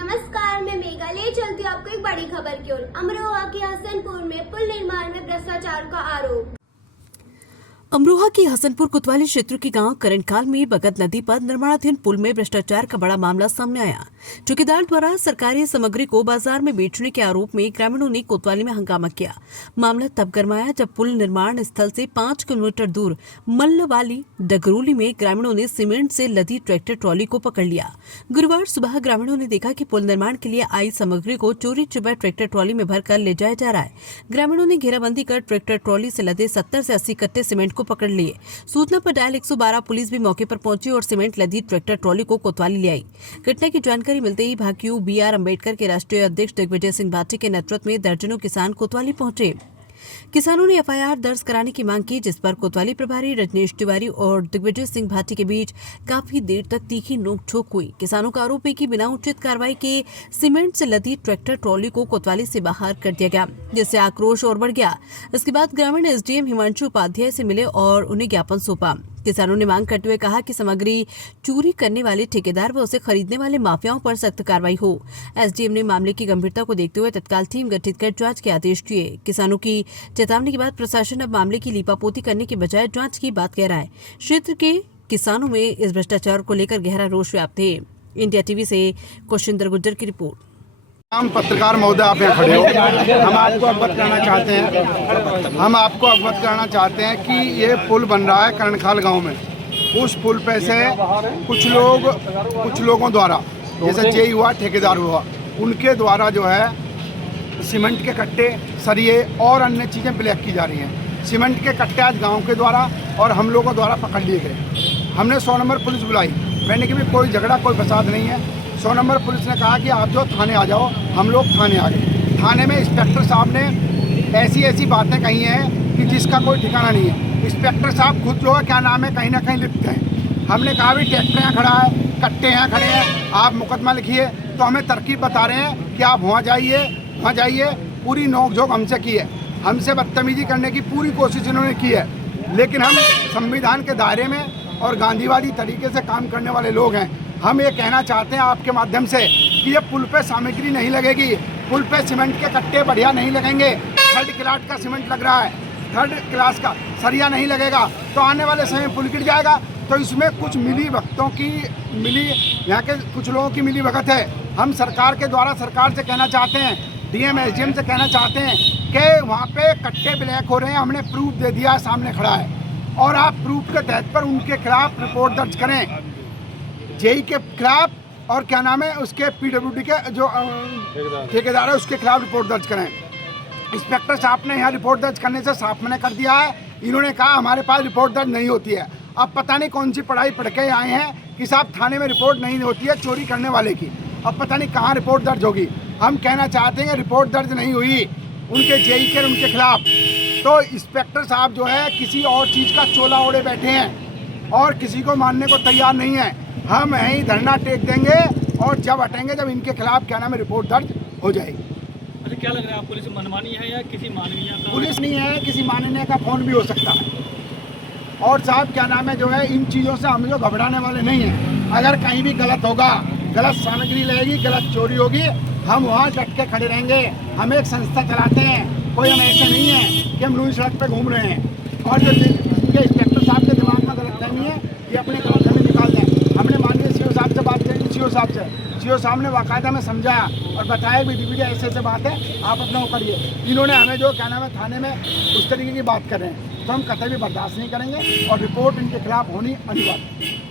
नमस्कार, मैं मेघालय चलती हूँ आपको एक बड़ी खबर की ओर। अमरोहा के हसनपुर में पुल निर्माण में भ्रष्टाचार का आरोप। अमरोहा के हसनपुर कोतवाली क्षेत्र के गांव करंटखाल में बगत नदी पर निर्माणाधीन पुल में भ्रष्टाचार का बड़ा मामला सामने आया। ठेकेदार द्वारा सरकारी सामग्री को बाजार में बेचने के आरोप में ग्रामीणों ने कोतवाली में हंगामा किया। मामला तब गरमाया जब पुल निर्माण स्थल से 5 किलोमीटर दूर मल्लवाली डगरोली में ग्रामीणों ने सीमेंट से लदी ट्रैक्टर ट्रॉली को पकड़ लिया। गुरुवार सुबह ग्रामीणों ने देखा कि पुल निर्माण के लिए आई सामग्री को चोरी छिपा ट्रैक्टर ट्रॉली में भरकर ले जाया जा रहा है। ग्रामीणों ने घेराबंदी कर ट्रैक्टर ट्रॉली से लदे 70 से 80 कट्टे सीमेंट को पकड़ लिए। सूचना पर डायल 112 पुलिस भी मौके पर पहुंची और सीमेंट लदी ट्रैक्टर ट्रॉली को कोतवाली ले आई। घटना की जानकारी मिलते ही भाकियू BR अम्बेडकर के राष्ट्रीय अध्यक्ष दिग्विजय सिंह भाटी के नेतृत्व में दर्जनों किसान कोतवाली पहुंचे। किसानों ने FIR दर्ज कराने की मांग की, जिस पर कोतवाली प्रभारी रजनीश तिवारी और दिग्विजय सिंह भाटी के बीच काफी देर तक तीखी नोकझोंक हुई। किसानों का आरोप है कि बिना उचित कार्रवाई के सीमेंट से लदी ट्रैक्टर ट्रॉली को कोतवाली से बाहर कर दिया गया, जिससे आक्रोश और बढ़ गया। इसके बाद ग्रामीण SDM हिमांशु उपाध्याय से मिले और उन्हें ज्ञापन सौंपा। किसानों ने मांग करते हुए कहा कि सामग्री चोरी करने वाले ठेकेदार व उसे खरीदने वाले माफियाओं पर सख्त कार्रवाई हो। SDM ने मामले की गंभीरता को देखते हुए तत्काल टीम गठित कर जांच के आदेश दिए। किसानों की चेतावनी के बाद प्रशासन अब मामले की लीपापोती करने के बजाय जांच की बात कह रहा है। क्षेत्र के किसानों में इस भ्रष्टाचार को लेकर गहरा रोष व्याप्त है। इंडिया TV से कुशिंदर गुज्जर की रिपोर्ट। हम पत्रकार महोदय, आप यहाँ खड़े हो, हम आपको अवगत कराना चाहते हैं कि ये पुल बन रहा है करंटखाल गांव में। उस पुल पे से कुछ लोगों द्वारा, जैसे जेई हुआ, ठेकेदार हुआ, उनके द्वारा जो है सीमेंट के कट्टे, सरिये और अन्य चीज़ें ब्लैक की जा रही हैं। सीमेंट के कट्टे आज गाँव के द्वारा और हम लोगों द्वारा पकड़ लिए गए। हमने 100 नंबर पुलिस बुलाई, मैंने कि भी कोई झगड़ा, कोई फसाद नहीं है। 100 नंबर पुलिस ने कहा कि आप जो थाने आ जाओ। हम लोग थाने आ गए। थाने में इंस्पेक्टर साहब ने ऐसी बातें कही हैं कि जिसका कोई ठिकाना नहीं है। इंस्पेक्टर साहब खुद जो है, क्या नाम है, कहीं ना कहीं लिप्त हैं। हमने कहा भी ट्रैक्टर यहाँ खड़ा है, कट्टे यहाँ खड़े हैं, आप मुकदमा लिखिए। तो हमें तरकीब बता रहे हैं कि आप वहाँ जाइए। पूरी नोकझोंक हमसे की है, हमसे बदतमीजी करने की पूरी कोशिश इन्होंने की है। लेकिन हम संविधान के दायरे में और गांधीवादी तरीके से काम करने वाले लोग हैं। हम ये कहना चाहते हैं आपके माध्यम से कि ये पुल पे सामग्री नहीं लगेगी, पुल पे सीमेंट के कट्टे बढ़िया नहीं लगेंगे। 3rd क्लास का सीमेंट लग रहा है, 3rd क्लास का सरिया नहीं लगेगा, तो आने वाले समय पुल गिर जाएगा। तो इसमें कुछ यहाँ के कुछ लोगों की मिली भगत है। हम सरकार के द्वारा सरकार से कहना चाहते हैं, DM SDM से कहना चाहते हैं कि वहाँ पे कट्टे ब्लैक हो रहे हैं। हमने प्रूफ दे दिया, सामने खड़ा है, और आप प्रूफ के तहत पर उनके खिलाफ रिपोर्ट दर्ज करें, जेई के खिलाफ, और क्या नाम है उसके PWD के जो ठेकेदार है उसके खिलाफ रिपोर्ट दर्ज करें। इंस्पेक्टर साहब ने यहाँ रिपोर्ट दर्ज करने से साफ मना कर दिया है। इन्होंने कहा हमारे पास रिपोर्ट दर्ज नहीं होती है। अब पता नहीं कौन सी पढ़ाई पढ़ के आए हैं कि साहब थाने में रिपोर्ट नहीं होती है चोरी करने वाले की। अब पता नहीं कहाँ रिपोर्ट दर्ज होगी। हम कहना चाहते हैं रिपोर्ट दर्ज नहीं हुई उनके जेई के उनके खिलाफ, तो इंस्पेक्टर साहब जो है किसी और चीज़ का चोला ओढ़े बैठे हैं और किसी को मानने को तैयार नहीं है। हम यहीं धरना टेक देंगे और जब हटेंगे जब इनके खिलाफ क्या नाम है रिपोर्ट दर्ज हो जाएगी। अच्छा, क्या लग रहा है, पुलिस मनमानी है या किसी मानवीय का? पुलिस नहीं है, किसी माननीय का फोन भी हो सकता है। और साहब क्या नाम है जो है, इन चीज़ों से हम जो घबराने वाले नहीं हैं। अगर कहीं भी गलत होगा, गलत सामग्री लगेगी, गलत चोरी होगी, हम वहाँ डट के खड़े रहेंगे। हम एक संस्था चलाते हैं, कोई हम ऐसे नहीं है कि हम लूई सड़क पे घूम रहे हैं। और जो इंस्पेक्टर साहब के दिमाग में गलतफहमी है, ये अपने गलतफहमी निकाल दें। हमने माननीय CO साहब से बात करी, CO साहब ने बाकायदा में समझाया और बताया भी दिग्विजय ऐसे बात है, आप अपना वो करिए। इन्होंने हमें जो क्या नाम है थाने में उस तरीके की बात कर रहे हैं, तो हम कतई भी बर्दाश्त नहीं करेंगे और रिपोर्ट इनके खिलाफ होनी अनिवार्य।